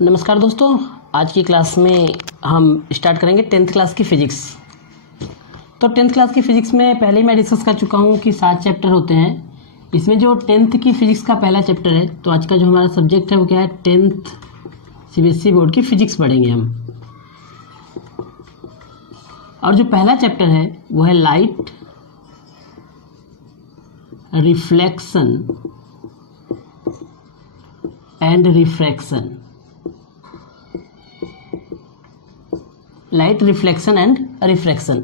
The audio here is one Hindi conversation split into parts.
नमस्कार दोस्तों, आज की क्लास में हम स्टार्ट करेंगे 10th क्लास की फ़िज़िक्स। तो 10th क्लास की फ़िज़िक्स में पहले ही मैं डिस्कस कर चुका हूँ कि 7 चैप्टर होते हैं। इसमें जो 10th की फ़िज़िक्स का पहला चैप्टर है, तो आज का जो हमारा सब्जेक्ट है वो क्या है, 10th CBSE बोर्ड की फ़िज़िक्स पढ़ेंगे हम। और जो पहला चैप्टर है वो है light reflection and refraction. Light reflection and refraction.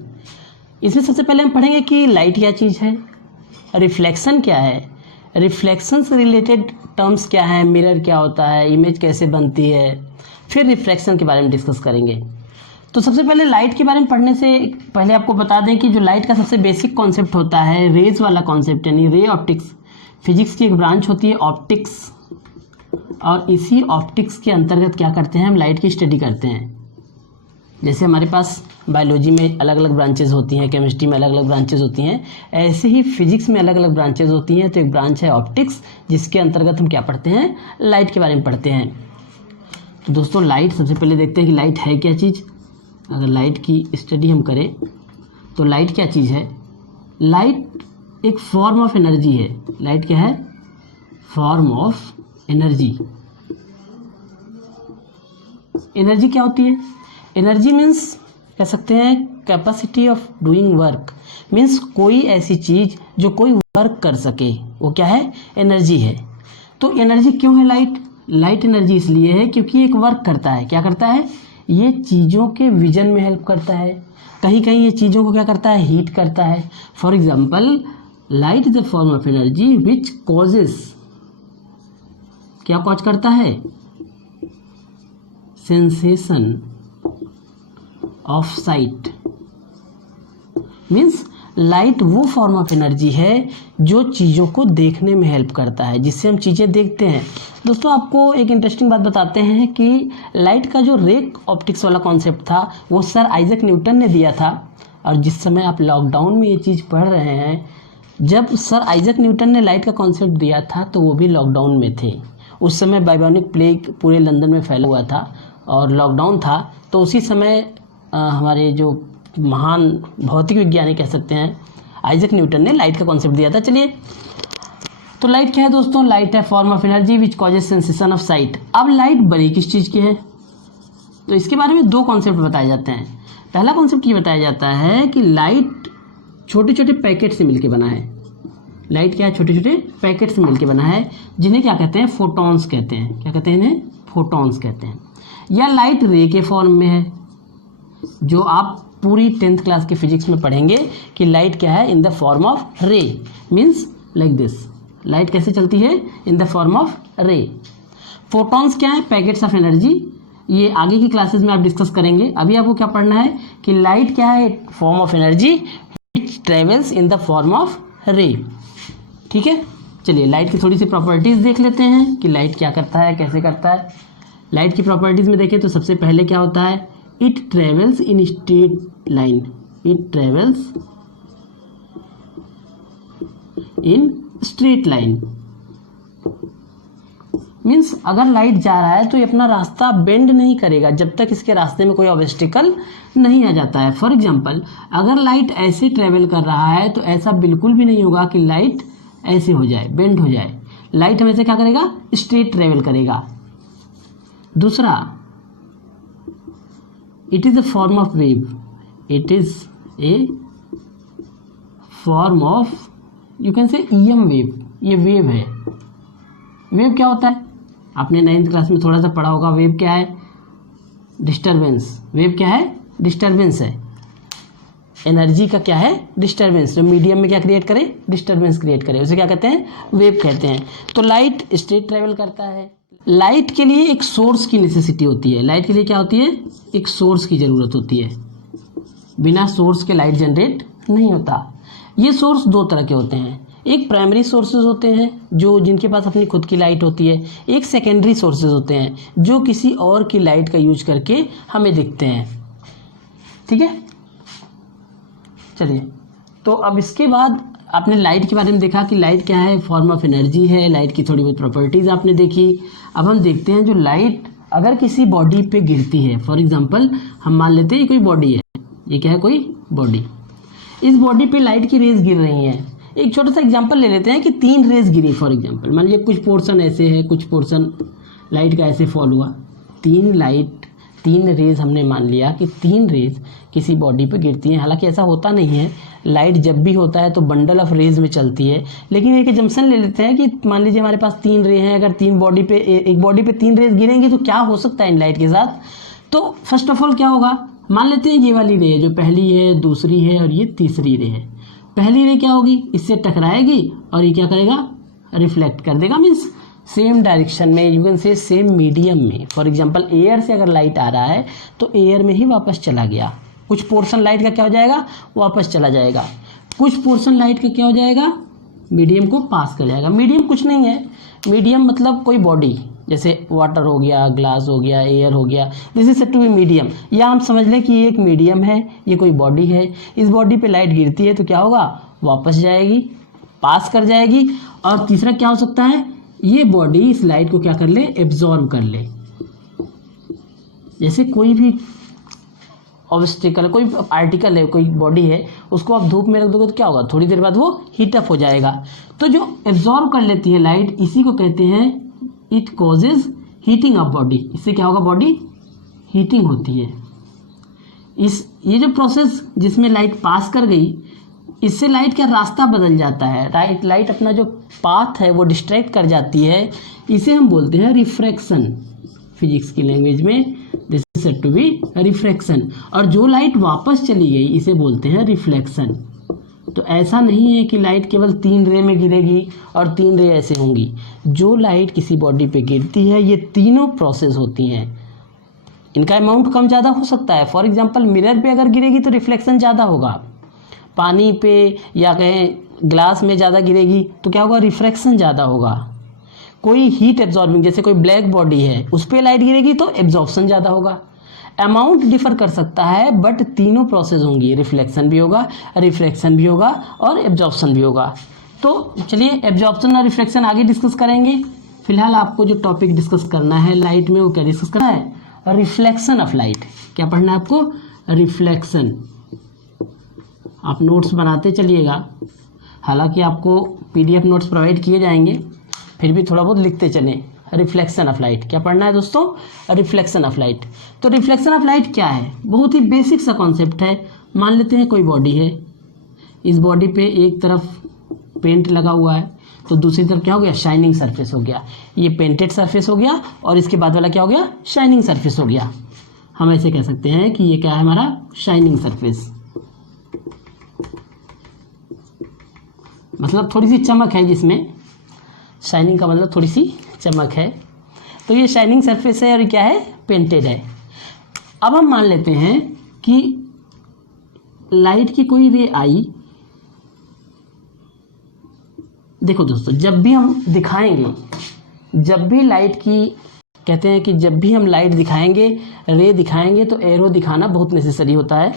इसमें सबसे पहले हम पढ़ेंगे कि लाइट क्या चीज़ है, रिफ्लेक्शन क्या है, रिफ्लेक्शन से रिलेटेड टर्म्स क्या है, मिरर क्या होता है, इमेज कैसे बनती है, फिर रिफ्रैक्शन के बारे में डिस्कस करेंगे। तो सबसे पहले लाइट के बारे में पढ़ने से पहले आपको बता दें कि जो लाइट का सबसे बेसिक कॉन्सेप्ट होता है रेज वाला कॉन्सेप्ट, यानी रे ऑप्टिक्स। फिजिक्स की एक ब्रांच होती है ऑप्टिक्स, और इसी ऑप्टिक्स के अंतर्गत क्या करते हैं, हम लाइट की स्टडी करते हैं। जैसे हमारे पास बायोलॉजी में अलग अलग ब्रांचेज होती हैं, केमिस्ट्री में अलग अलग ब्रांचेज होती हैं, ऐसे ही फिजिक्स में अलग अलग ब्रांचेज होती हैं। तो एक ब्रांच है ऑप्टिक्स, जिसके अंतर्गत हम क्या पढ़ते हैं, लाइट के बारे में पढ़ते हैं। तो दोस्तों लाइट, सबसे पहले देखते हैं कि लाइट है क्या चीज़। अगर लाइट की स्टडी हम करें तो लाइट क्या चीज़ है। लाइट एक फॉर्म ऑफ एनर्जी है। लाइट क्या है, फॉर्म ऑफ एनर्जी। एनर्जी क्या होती है, एनर्जी मीन्स कह सकते हैं capacity of doing work. Means कोई ऐसी चीज़ जो कोई वर्क कर सके, वो क्या है, एनर्जी है। तो एनर्जी क्यों है लाइट, लाइट एनर्जी इसलिए है क्योंकि एक वर्क करता है। क्या करता है, ये चीज़ों के विजन में हेल्प करता है। कहीं कहीं ये चीज़ों को क्या करता है, हीट करता है। For example, light is the form of energy which causes, क्या कॉज करता है, sensation of site. Means light वो फॉर्म ऑफ एनर्जी है जो चीज़ों को देखने में हेल्प करता है, जिससे हम चीज़ें देखते हैं। दोस्तों आपको एक इंटरेस्टिंग बात बताते हैं कि लाइट का जो रे ऑप्टिक्स वाला कॉन्सेप्ट था वो सर आइजक न्यूटन ने दिया था। और जिस समय आप लॉकडाउन में ये चीज़ पढ़ रहे हैं, जब सर आइजक न्यूटन ने लाइट का कॉन्सेप्ट दिया था तो वो भी लॉकडाउन में थे। उस समय बाइबोनिक प्लेग पूरे लंदन में फैला हुआ था और लॉकडाउन था। तो उसी समय हमारे जो महान भौतिक विज्ञानी कह सकते हैं आइजक न्यूटन ने लाइट का कॉन्सेप्ट दिया था। चलिए, तो लाइट क्या है दोस्तों, लाइट है form of energy which causes sensation of site. अब लाइट बनी किस चीज़ की है, तो इसके बारे में दो कॉन्सेप्ट बताए जाते हैं। पहला कॉन्सेप्ट ये बताया जाता है कि लाइट छोटे छोटे पैकेट से मिलकर बना है। लाइट क्या है, छोटे छोटे पैकेट से मिलकर बना है, जिन्हें क्या कहते हैं, फोटॉन्स कहते हैं। क्या कहते हैं इन्हें, फोटॉन्स कहते हैं। या लाइट रे के फॉर्म में है, जो आप पूरी 10th क्लास की फिजिक्स में पढ़ेंगे कि लाइट क्या है, इन द फॉर्म ऑफ रे। मीन्स लाइक दिस, लाइट कैसे चलती है, इन द फॉर्म ऑफ रे। फोटॉन्स क्या है, पैकेट्स ऑफ एनर्जी। ये आगे की क्लासेस में आप डिस्कस करेंगे। अभी आपको क्या पढ़ना है कि लाइट क्या है, form of energy which travels in the form of रे। ठीक है, चलिए लाइट की थोड़ी सी प्रॉपर्टीज़ देख लेते हैं कि लाइट क्या करता है, कैसे करता है। लाइट की प्रॉपर्टीज़ में देखें तो सबसे पहले क्या होता है, it travels in straight line. It travels in straight line. Means अगर लाइट जा रहा है तो ये अपना रास्ता बेंड नहीं करेगा जब तक इसके रास्ते में कोई ऑब्स्टिकल नहीं आ जाता है। फॉर एग्जाम्पल, अगर लाइट ऐसे ट्रेवल कर रहा है तो ऐसा बिल्कुल भी नहीं होगा कि लाइट ऐसे हो जाए, बेंड हो जाए। लाइट हमेशा क्या करेगा, स्ट्रेट ट्रेवल करेगा। दूसरा, it is a form of wave. It is a form of, you can say EM wave. ये वेव है। वेव क्या होता है, आपने 9th क्लास में थोड़ा सा पढ़ा होगा। वेव क्या है, डिस्टर्बेंस। वेव क्या है, डिस्टर्बेंस है। एनर्जी का क्या है, डिस्टर्बेंस, जो मीडियम में क्या क्रिएट करे, डिस्टर्बेंस क्रिएट करे, उसे क्या कहते हैं, वेव कहते हैं। तो लाइट स्ट्रेट ट्रेवल करता है। लाइट के लिए एक सोर्स की नेसेसिटी होती है। लाइट के लिए क्या होती है, एक सोर्स की ज़रूरत होती है। बिना सोर्स के लाइट जनरेट नहीं होता। ये सोर्स दो तरह के होते हैं। एक प्राइमरी सोर्सेज होते हैं जो जिनके पास अपनी खुद की लाइट होती है। एक सेकेंडरी सोर्सेज होते हैं जो किसी और की लाइट का यूज करके हमें दिखते हैं। ठीक है, चलिए, तो अब इसके बाद आपने लाइट के बारे में देखा कि लाइट क्या है, फॉर्म ऑफ एनर्जी है। लाइट की थोड़ी बहुत प्रॉपर्टीज़ आपने देखी। अब हम देखते हैं जो लाइट अगर किसी बॉडी पे गिरती है, फॉर एग्जांपल हम मान लेते हैं ये कोई बॉडी है, ये क्या है, कोई बॉडी, इस बॉडी पे लाइट की रेज गिर रही हैं। एक छोटा सा एग्जांपल ले लेते हैं कि 3 रेज गिरी, फॉर एग्जांपल मान लीजिए कुछ पोर्शन ऐसे है, कुछ पोर्शन लाइट का ऐसे फॉल हुआ, 3 रेज हमने मान लिया कि 3 रेज किसी बॉडी पे गिरती हैं। हालांकि ऐसा होता नहीं है, लाइट जब भी होता है तो बंडल ऑफ रेज में चलती है, लेकिन एक एजम्पशन ले लेते हैं कि मान लीजिए हमारे पास 3 रे हैं, अगर एक बॉडी पे 3 रेज गिरेंगे तो क्या हो सकता है इन लाइट के साथ। तो फर्स्ट ऑफ ऑल क्या होगा, मान लेते हैं ये वाली रे है जो पहली है, दूसरी है और ये तीसरी रे है। पहली रे क्या होगी, इससे टकराएगी और ये क्या करेगा, रिफ्लेक्ट कर देगा, मीन्स सेम डायरेक्शन में, you can say same medium में। फॉर एग्जांपल एयर से अगर लाइट आ रहा है तो एयर में ही वापस चला गया, कुछ पोर्शन लाइट का क्या हो जाएगा, वापस चला जाएगा, कुछ पोर्शन लाइट का क्या हो जाएगा, मीडियम को पास कर जाएगा। मीडियम कुछ नहीं है, मीडियम मतलब कोई बॉडी, जैसे वाटर हो गया, ग्लास हो गया, एयर हो गया, this is said to be medium. या हम समझ लें कि ये एक मीडियम है, ये कोई बॉडी है, इस बॉडी पे लाइट गिरती है तो क्या होगा, वापस जाएगी, पास कर जाएगी। और तीसरा क्या हो सकता है, ये बॉडी इस लाइट को क्या कर ले, एब्जॉर्ब कर ले। जैसे कोई भी ऑब्स्टिकल, कोई आर्टिकल है, कोई बॉडी है, उसको आप धूप में रख दोगे तो क्या होगा, थोड़ी देर बाद वो हीटअप हो जाएगा। तो जो एब्जॉर्ब कर लेती है लाइट, इसी को कहते हैं it causes heating of body. इससे क्या होगा, बॉडी हीटिंग होती है। ये जो प्रोसेस जिसमें लाइट पास कर गई, इससे लाइट का रास्ता बदल जाता है, लाइट अपना जो पाथ है वो डिस्ट्रैक्ट कर जाती है, इसे हम बोलते हैं रिफ्रैक्शन। फिजिक्स की लैंग्वेज में this is said to be refraction. और जो लाइट वापस चली गई इसे बोलते हैं रिफ्लेक्शन। तो ऐसा नहीं है कि लाइट केवल 3 रे में गिरेगी और 3 रे ऐसे होंगी। जो लाइट किसी बॉडी पे गिरती है, ये तीनों प्रोसेस होती हैं, इनका अमाउंट कम ज़्यादा हो सकता है। फॉर एग्जांपल मिरर पे अगर गिरेगी तो रिफ्लेक्शन ज़्यादा होगा, पानी पे या कहें ग्लास में ज़्यादा गिरेगी तो क्या होगा, रिफ्रैक्शन ज़्यादा होगा। कोई हीट एब्जॉर्बिंग, जैसे कोई ब्लैक बॉडी है, उस पर लाइट गिरेगी तो एब्जॉर्प्शन ज़्यादा होगा। अमाउंट डिफर कर सकता है, बट तीनों प्रोसेस होंगी, रिफ्लेक्शन भी होगा, रिफ्रैक्शन भी होगा और एब्जॉर्प्शन भी होगा। तो चलिए एब्जॉर्प्शन और रिफ्लेक्शन आगे डिस्कस करेंगे। फिलहाल आपको जो टॉपिक डिस्कस करना है लाइट में, वो क्या डिस्कस करना है, रिफ्लेक्शन ऑफ लाइट। क्या पढ़ना है आपको, रिफ्लेक्शन। आप नोट्स बनाते चलिएगा, हालांकि आपको पीडीएफ नोट्स प्रोवाइड किए जाएंगे, फिर भी थोड़ा बहुत लिखते चलें। रिफ्लेक्शन ऑफ लाइट क्या पढ़ना है दोस्तों, रिफ्लेक्शन ऑफ लाइट। तो रिफ्लेक्शन ऑफ लाइट क्या है, बहुत ही बेसिक सा कॉन्सेप्ट है। मान लेते हैं कोई बॉडी है, इस बॉडी पे एक तरफ पेंट लगा हुआ है तो दूसरी तरफ क्या हो गया, शाइनिंग सरफेस हो गया। ये पेंटेड सरफेस हो गया और इसके बाद वाला क्या हो गया, शाइनिंग सरफेस हो गया। हम ऐसे कह सकते हैं कि ये क्या है, हमारा शाइनिंग सरफेस, मतलब थोड़ी सी चमक है जिसमें, शाइनिंग का मतलब थोड़ी सी चमक है। तो ये शाइनिंग सरफेस है और ये क्या है, पेंटेड है। अब हम मान लेते हैं कि लाइट की कोई रे आई। देखो दोस्तों, जब भी हम दिखाएंगे, जब भी लाइट की, कहते हैं कि जब भी हम लाइट दिखाएंगे, रे दिखाएंगे, तो एरो दिखाना बहुत नेसेसरी होता है।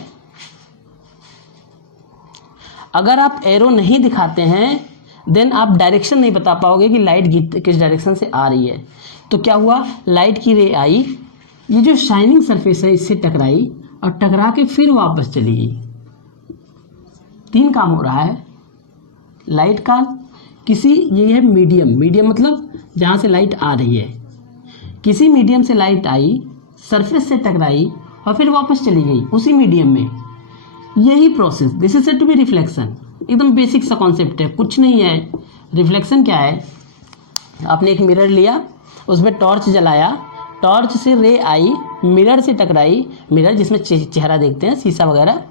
अगर आप एरो नहीं दिखाते हैं देन आप डायरेक्शन नहीं बता पाओगे कि लाइट किस डायरेक्शन से आ रही है। तो क्या हुआ, लाइट की रे आई, ये जो शाइनिंग सरफेस है इससे टकराई और टकरा के फिर वापस चली गई। 3 काम हो रहा है लाइट का। किसी, ये है मीडियम, मीडियम मतलब जहाँ से लाइट आ रही है, किसी मीडियम से लाइट आई, सरफेस से टकराई और फिर वापस चली गई उसी मीडियम में। यही process, this is said to be reflection. एकदम बेसिक सा कॉन्सेप्ट है, कुछ नहीं है। रिफ्लेक्शन क्या है, आपने एक मिरर लिया, उसमें टॉर्च जलाया, टॉर्च से रे आई, मिरर से टकराई, मिरर जिसमें चेहरा देखते हैं, शीशा वगैरह,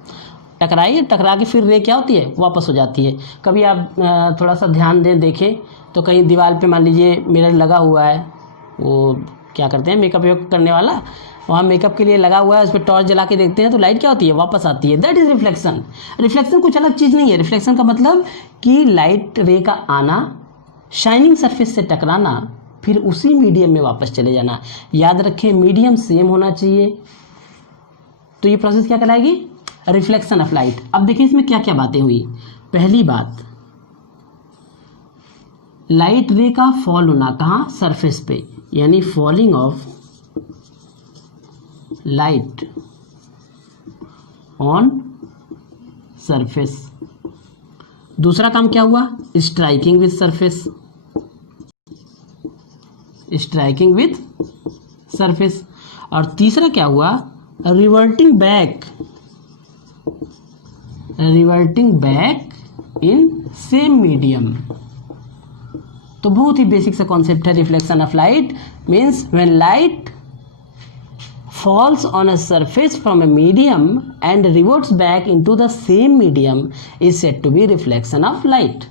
टकराई, टकरा के फिर रे क्या होती है, वापस हो जाती है। कभी आप थोड़ा सा ध्यान देखें तो कहीं दीवार पे मान लीजिए मिरर लगा हुआ है, वो क्या करते हैं मेकअप वेकअप करने वाला, वहाँ मेकअप के लिए लगा हुआ है, उस पर टॉर्च जला के देखते हैं तो लाइट क्या होती है, वापस आती है। That is reflection. रिफ्लेक्शन कुछ अलग चीज़ नहीं है। रिफ्लेक्शन का मतलब कि लाइट रे का आना, शाइनिंग सरफेस से टकराना, फिर उसी मीडियम में वापस चले जाना। याद रखें, मीडियम सेम होना चाहिए। तो ये प्रोसेस क्या कहलाएगी, रिफ्लेक्शन ऑफ लाइट। अब देखिए इसमें क्या क्या बातें हुई। पहली बात, लाइट रे का फॉल होना, कहाँ, सरफेस पे, यानी falling of light on surface. दूसरा काम क्या हुआ, striking with surface, striking with surface. और तीसरा क्या हुआ, reverting back in same medium. तो बहुत ही बेसिक सा कॉन्सेप्ट है reflection of light. Means when light falls on a surface from a medium and reverts back into the same medium is said to be reflection of light।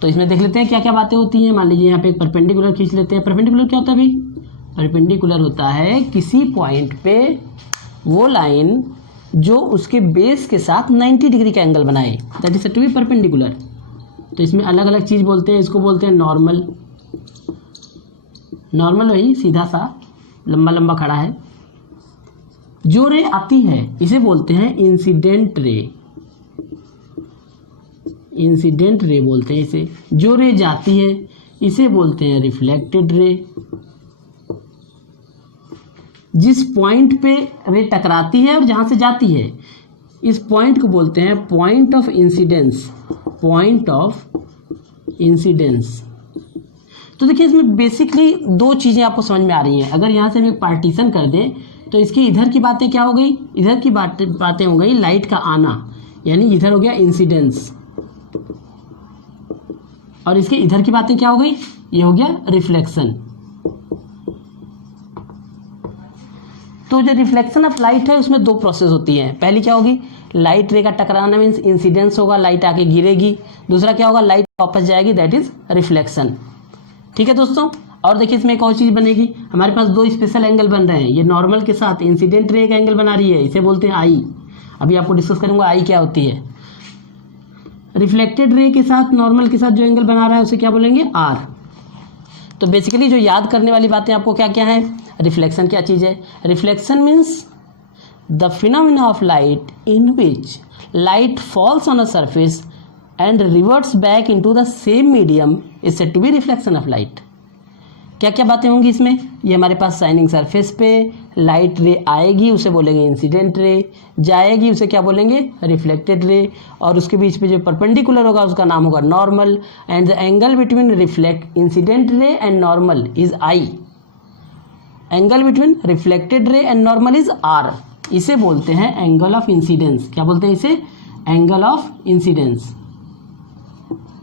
तो इसमें देख लेते हैं क्या क्या बातें होती हैं। मान लीजिए यहाँ पे एक परपेंडिकुलर खींच लेते हैं। परपेंडिकुलर क्या होता है भाई, परपेंडिकुलर होता है किसी पॉइंट पे वो लाइन जो उसके बेस के साथ 90 डिग्री का एंगल बनाए, that is said to be perpendicular. तो इसमें अलग अलग चीज़ बोलते हैं, इसको बोलते हैं नॉर्मल। नॉर्मल वही सीधा सा लंबा लंबा खड़ा है। जो रे आती है इसे बोलते हैं इंसिडेंट रे, इंसिडेंट रे बोलते हैं इसे। जो रे जाती है इसे बोलते हैं रिफ्लेक्टेड रे। जिस पॉइंट पे रे टकराती है और जहां से जाती है, इस पॉइंट को बोलते हैं point of incidence, point of incidence. तो देखिए इसमें बेसिकली दो चीज़ें आपको समझ में आ रही हैं। अगर यहाँ से हम एक पार्टीशन कर दें तो इसकी इधर की बातें क्या हो गई, इधर की बातें हो गई लाइट का आना, यानी इधर हो गया इंसिडेंस। और इसके इधर की बातें क्या हो गई, ये हो गया रिफ्लेक्शन। तो जो रिफ्लेक्शन ऑफ लाइट है उसमें दो प्रोसेस होती हैं। पहली क्या होगी, लाइट रे का टकराना मीन्स इंसिडेंस होगा, लाइट आके गिरेगी। दूसरा क्या होगा, लाइट वापस जाएगी, दैट इज रिफ्लेक्शन। ठीक है दोस्तों। और देखिए इसमें एक और चीज़ बनेगी, हमारे पास दो स्पेशल एंगल बन रहे हैं। ये नॉर्मल के साथ इंसिडेंट रे का एंगल बना रही है, इसे बोलते हैं आई। अभी आपको डिस्कस करूंगा आई क्या होती है। रिफ्लेक्टेड रे के साथ नॉर्मल के साथ जो एंगल बना रहा है उसे क्या बोलेंगे, आर। तो बेसिकली जो याद करने वाली बातें आपको क्या क्या है, रिफ्लेक्शन क्या चीज़ है। Reflection means the phenomena of light in which light falls on a surface and reverts back into the same medium is said to be reflection of light. क्या क्या बातें होंगी इसमें, ये हमारे पास शाइनिंग सरफेस पे लाइट रे आएगी उसे बोलेंगे इंसिडेंट रे, जाएगी उसे क्या बोलेंगे, रिफ्लेक्टेड रे। और उसके बीच में जो परपेंडिकुलर होगा उसका नाम होगा normal. And the angle between reflect incident ray and normal is I. Angle between reflected ray and normal is R. इसे बोलते हैं एंगल ऑफ इंसिडेंस। क्या बोलते हैं इसे, angle of incidence,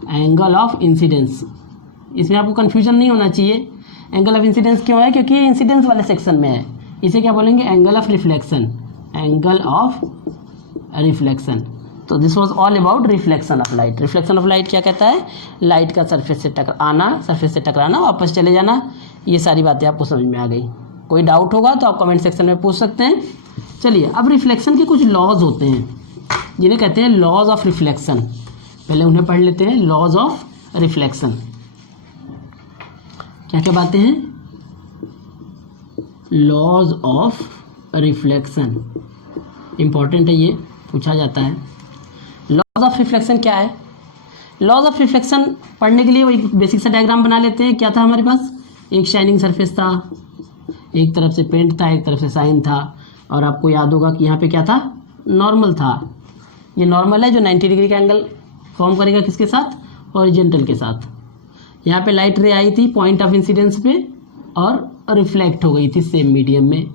angle of incidence. इसमें आपको कंफ्यूजन नहीं होना चाहिए। एंगल ऑफ इंसिडेंस क्यों है, क्योंकि ये इंसिडेंस वाले सेक्शन में है। इसे क्या बोलेंगे, angle of reflection, angle of reflection. तो this was all about reflection of light. Reflection of light क्या कहता है, लाइट का सरफेस से आना, सरफेस से टकराना, वापस चले जाना। ये सारी बातें आपको समझ में आ गई। कोई डाउट होगा तो आप कमेंट सेक्शन में पूछ सकते हैं। चलिए अब रिफ्लेक्शन के कुछ लॉज होते हैं जिन्हें कहते हैं लॉज ऑफ रिफ्लेक्शन। पहले उन्हें पढ़ लेते हैं, लॉज ऑफ रिफ्लेक्शन। क्या क्या बातें हैं, लॉज ऑफ रिफ्लेक्शन, इंपॉर्टेंट है, ये पूछा जाता है। लॉज ऑफ रिफ्लेक्शन क्या है, लॉज ऑफ रिफ्लेक्शन पढ़ने के लिए वो एक बेसिक सा डायग्राम बना लेते हैं। क्या था हमारे पास, एक शाइनिंग सरफेस था, एक तरफ से पेंट था, एक तरफ से साइन था। और आपको याद होगा कि यहाँ पे क्या था, नॉर्मल था। ये नॉर्मल है जो 90 डिग्री का एंगल फॉर्म करेगा किसके साथ, हॉरिजॉन्टल के साथ। यहाँ पे लाइट रे आई थी पॉइंट ऑफ इंसिडेंस पे और रिफ्लेक्ट हो गई थी सेम मीडियम में।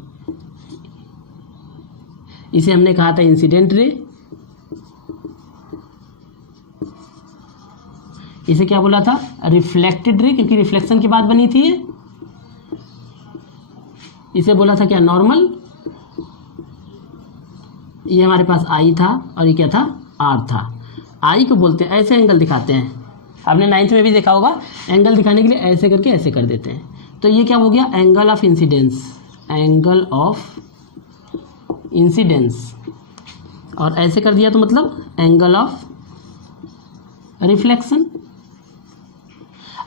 इसे हमने कहा था इंसिडेंट रे। इसे क्या बोला था, रिफ्लेक्टेड रे, क्योंकि रिफ्लेक्शन के बाद बनी थी। इसे बोला था क्या, नॉर्मल। ये हमारे पास आई था और ये क्या था, आर था। आई को बोलते हैं, ऐसे एंगल दिखाते हैं, आपने 9th में भी देखा होगा, एंगल दिखाने के लिए ऐसे करके ऐसे कर देते हैं। तो ये क्या हो गया, angle of incidence, angle of incidence. और ऐसे कर दिया तो मतलब एंगल ऑफ रिफ्लेक्शन।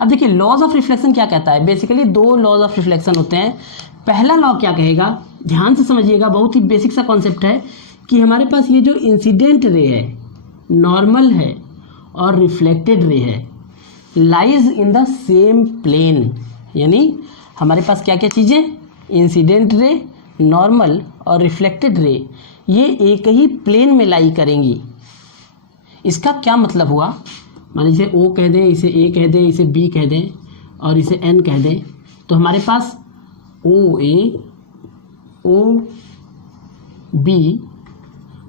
अब देखिए लॉज ऑफ रिफ्लेक्शन क्या कहता है, बेसिकली दो लॉज ऑफ रिफ्लेक्शन होते हैं। पहला लॉ क्या कहेगा, ध्यान से समझिएगा, बहुत ही बेसिक सा कॉन्सेप्ट है कि हमारे पास ये जो इंसिडेंट रे है, नॉर्मल है और रिफ्लेक्टेड रे है, lies in the same plane. यानी हमारे पास क्या क्या चीज़ें, इंसिडेंट रे, नॉर्मल और रिफ्लेक्टेड रे ये एक ही प्लेन में लाई करेंगी। इसका क्या मतलब हुआ? मान लीजिए ओ कह दें, इसे ए कह दें, इसे बी कह दें और इसे एन कह दें, तो हमारे पास ओ ए, ओ बी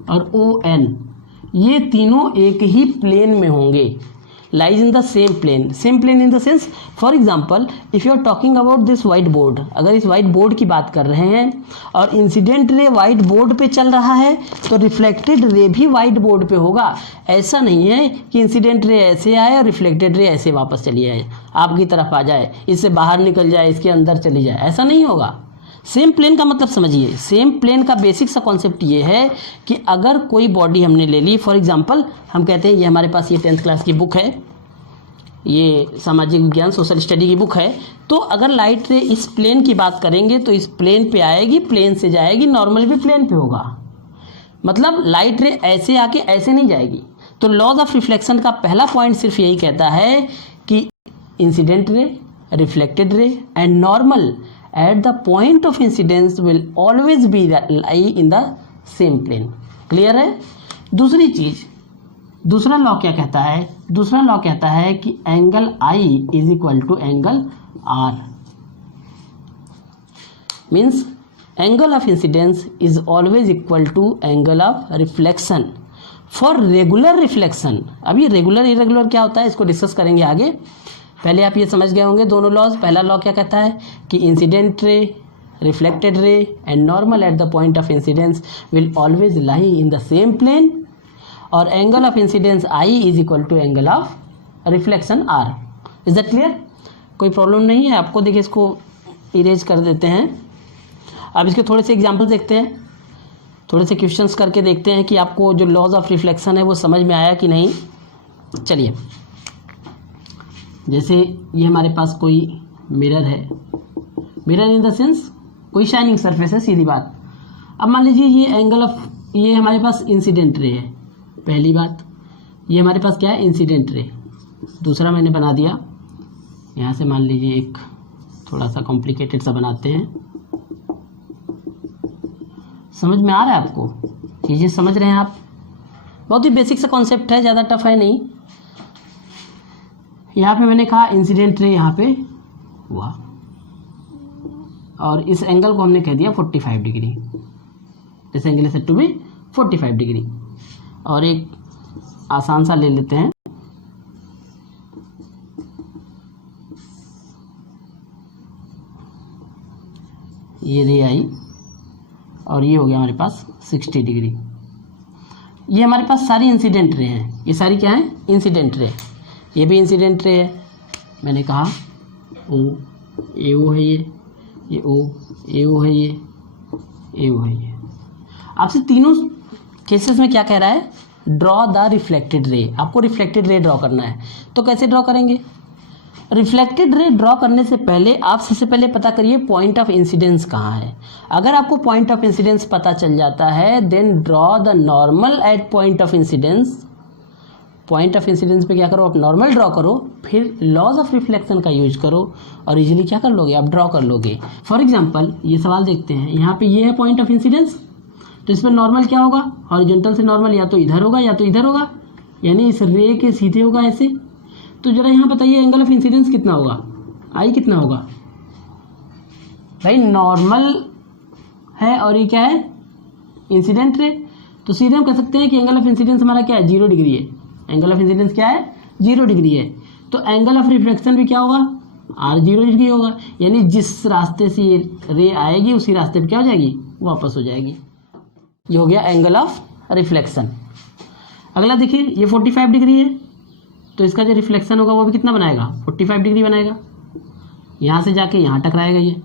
और ओ एन ये तीनों एक ही प्लेन में होंगे, lies in the same plane in the sense, for example if you are talking about this white board, अगर इस वाइट बोर्ड की बात कर रहे हैं और इंसिडेंट रे वाइट बोर्ड पे चल रहा है तो रिफ्लेक्टेड रे भी वाइट बोर्ड पे होगा। ऐसा नहीं है कि इंसिडेंट रे ऐसे आए और रिफ्लेक्टेड रे ऐसे वापस चली आए, आपकी तरफ आ जाए, इससे बाहर निकल जाए, इसके अंदर चली जाए, ऐसा नहीं होगा। सेम प्लेन का मतलब समझिए, सेम प्लेन का बेसिक सा कॉन्सेप्ट ये है कि अगर कोई बॉडी हमने ले ली, फॉर एग्जांपल हम कहते हैं ये हमारे पास ये 10th क्लास की बुक है, ये सामाजिक विज्ञान सोशल स्टडी की बुक है, तो अगर लाइट रे इस प्लेन की बात करेंगे तो इस प्लेन पे आएगी, प्लेन से जाएगी, नॉर्मल भी प्लेन पे होगा, मतलब लाइट रे ऐसे आके ऐसे नहीं जाएगी। तो लॉज ऑफ रिफ्लेक्शन का पहला पॉइंट सिर्फ यही कहता है कि incident ray, reflected ray and normal at the point of incidence will always be lie in the same plane। Clear है? दूसरी चीज, दूसरा लॉ क्या कहता है? दूसरा लॉ कहता है कि angle I is equal to angle R, means angle of incidence is always equal to angle of reflection for regular reflection. अभी रेगुलर इरेगुलर क्या होता है इसको डिस्कस करेंगे आगे, पहले आप ये समझ गए होंगे दोनों लॉज। पहला लॉ क्या कहता है कि incident ray, reflected ray and normal at the point of incidence will always lie in the same plane, और angle of incidence I is equal to angle of reflection R. Is that clear? कोई प्रॉब्लम नहीं है आपको? देखिए इसको इरेज कर देते हैं। अब इसके थोड़े से एग्जाम्पल देखते हैं, थोड़े से क्वेश्चंस करके देखते हैं कि आपको जो लॉज ऑफ रिफ्लेक्शन है वो समझ में आया कि नहीं। चलिए, जैसे ये हमारे पास कोई मिरर है, मिरर इन द सेंस कोई शाइनिंग सरफेस है, सीधी बात। अब मान लीजिए ये एंगल ऑफ, ये हमारे पास इंसिडेंट रे है, पहली बात ये हमारे पास क्या है? Incident ray. दूसरा मैंने बना दिया यहाँ से, मान लीजिए एक थोड़ा सा कॉम्प्लिकेटेड सा बनाते हैं। समझ में आ रहा है आपको? चीज़ें समझ रहे हैं आप? बहुत ही बेसिक सा कॉन्सेप्ट है, ज़्यादा टफ है नहीं। यहाँ पे मैंने कहा इंसिडेंट रे यहाँ पे हुआ और इस एंगल को हमने कह दिया 45 degree, this angle is said to be 45 degree. और एक आसान सा ले लेते हैं, ये रे आई और ये हो गया हमारे पास 60 डिग्री। ये हमारे पास सारी इंसिडेंट रे हैं, ये सारी क्या है? Incident ray. ये भी इंसिडेंट रे है, मैंने कहा ओ ए ओ है, ये ओ ए ओ है, ये ए ओ है। ये आपसे तीनों केसेस में क्या कह रहा है? Draw the reflected ray. आपको रिफ्लेक्टेड रे ड्रॉ करना है, तो कैसे ड्रॉ करेंगे? रिफ्लेक्टेड रे ड्रॉ करने से पहले आप सबसे पहले पता करिए पॉइंट ऑफ इंसिडेंस कहाँ है। अगर आपको पॉइंट ऑफ इंसिडेंस पता चल जाता है then draw the normal at point of incidence. Point of incidence पे क्या करो? आप नॉर्मल ड्रॉ करो, फिर लॉज ऑफ रिफ्लेक्शन का यूज करो और इजीली क्या कर लोगे? आप ड्रॉ कर लोगे। फॉर एग्जांपल ये सवाल देखते हैं, यहाँ पे ये है पॉइंट ऑफ इंसिडेंस, तो इस पर नॉर्मल क्या होगा? हॉरिजॉन्टल से नॉर्मल या तो इधर होगा या तो इधर होगा, यानी इस रे के सीधे होगा ऐसे। तो जरा यहाँ बताइए एंगल ऑफ इंसिडेंस कितना होगा? आई कितना होगा? भाई नॉर्मल है और ये क्या है? Incident ray. तो सीधे हम कह सकते हैं कि एंगल ऑफ इंसिडेंस हमारा क्या है? 0 डिग्री है। एंगल ऑफ इंसिडेंस क्या है? 0 डिग्री है। तो एंगल ऑफ रिफ्लेक्शन भी क्या होगा? R 0 डिग्री होगा, यानी जिस रास्ते से ये रे आएगी उसी रास्ते पे क्या हो जाएगी? वापस हो जाएगी। ये हो गया एंगल ऑफ रिफ्लेक्शन। अगला देखिए, ये 45 डिग्री है, तो इसका जो रिफ्लेक्शन होगा वो भी कितना बनाएगा? 45 डिग्री बनाएगा। यहाँ से जाके यहाँ टकराएगा, ये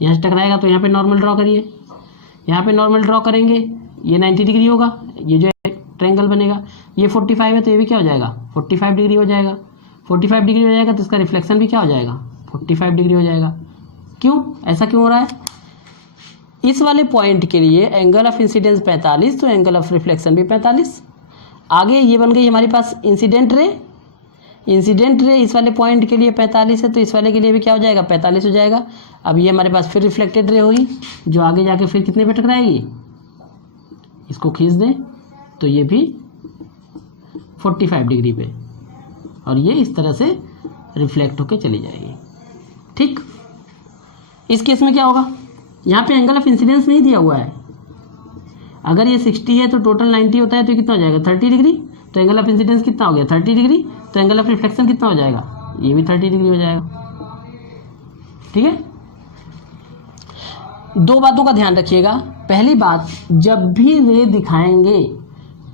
यहाँ से टकराएगा, तो यहाँ पे नॉर्मल ड्रॉ करिए। यहाँ पे नॉर्मल ड्रॉ करेंगे, ये 90 डिग्री होगा, ये जो है ट्रायंगल बनेगा। ये 45 है तो ये भी क्या हो जाएगा? 45 डिग्री हो जाएगा। 45 डिग्री हो जाएगा तो इसका रिफ्लेक्शन भी क्या हो जाएगा? 45 डिग्री हो जाएगा। क्यों? ऐसा क्यों हो रहा है? इस वाले पॉइंट के लिए एंगल ऑफ इंसिडेंस 45, तो एंगल ऑफ रिफ्लेक्शन भी 45। आगे ये बन गई हमारे पास इंसिडेंट रे, इंसिडेंट रे इस वाले पॉइंट के लिए 45 है, तो इस वाले के लिए भी क्या हो जाएगा, 45 हो जाएगा। अब ये हमारे पास फिर रिफ्लेक्टेड रे हुई, जो आगे जाके फिर कितने पे टकराएगी, इसको खींच दें तो ये भी 45 डिग्री पे, और ये इस तरह से रिफ्लेक्ट होके चली जाएगी। ठीक, इस केस में क्या होगा, यहाँ पे एंगल ऑफ इंसिडेंस नहीं दिया हुआ है। अगर ये 60 है तो टोटल 90 होता है, तो कितना हो जाएगा, 30 डिग्री। तो एंगल ऑफ इंसिडेंस कितना हो गया, 30 डिग्री। तो एंगल ऑफ रिफ्लेक्शन कितना हो जाएगा, ये भी 30 डिग्री हो जाएगा। ठीक है, दो बातों का ध्यान रखिएगा। पहली बात, जब भी रे दिखाएंगे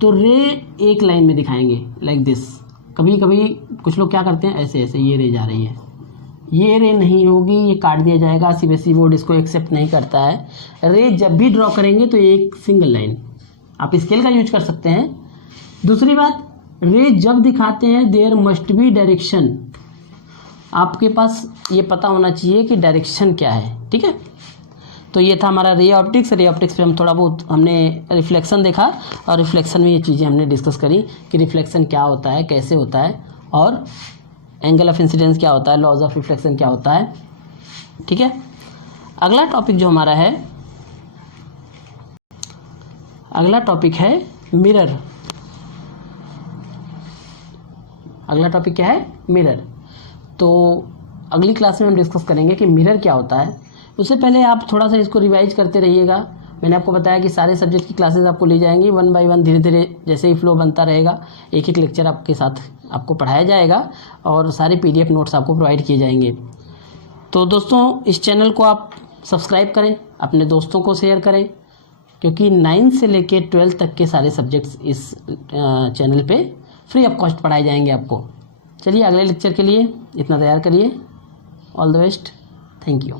तो रे एक लाइन में दिखाएंगे, लाइक दिस। कभी कभी कुछ लोग क्या करते हैं, ऐसे ऐसे ये रे जा रही है, ये रे नहीं होगी, ये काट दिया जाएगा। सीबीएसई बोर्ड इसको एक्सेप्ट नहीं करता है। रे जब भी ड्रॉ करेंगे तो एक सिंगल लाइन, आप स्केल का यूज कर सकते हैं। दूसरी बात, रे जब दिखाते हैं देयर मस्ट बी डायरेक्शन, आपके पास ये पता होना चाहिए कि डायरेक्शन क्या है। ठीक है, तो ये था हमारा रे ऑप्टिक्स। रे ऑप्टिक्स पे हम थोड़ा बहुत हमने रिफ्लेक्शन देखा, और रिफ्लेक्शन में ये चीज़ें हमने डिस्कस करी कि रिफ्लेक्शन क्या होता है, कैसे होता है, और एंगल ऑफ इंसिडेंस क्या होता है, लॉज ऑफ रिफ्लेक्शन क्या होता है। ठीक है, अगला टॉपिक जो हमारा है, अगला टॉपिक है मिरर। अगला टॉपिक क्या है, मिरर। तो अगली क्लास में हम डिस्कस करेंगे कि मिरर क्या होता है। उससे पहले आप थोड़ा सा इसको रिवाइज करते रहिएगा। मैंने आपको बताया कि सारे सब्जेक्ट की क्लासेस आपको ली जाएंगी 1 बाय 1, धीरे धीरे जैसे ही फ्लो बनता रहेगा, एक एक लेक्चर आपके साथ आपको पढ़ाया जाएगा, और सारे PDF नोट्स आपको प्रोवाइड किए जाएंगे। तो दोस्तों, इस चैनल को आप सब्सक्राइब करें, अपने दोस्तों को शेयर करें, क्योंकि 9 से लेके 12 तक के सारे सब्जेक्ट्स इस चैनल पे फ्री ऑफ कॉस्ट पढ़ाए जाएंगे आपको। चलिए, अगले लेक्चर के लिए इतना तैयार करिए। All the best, thank you.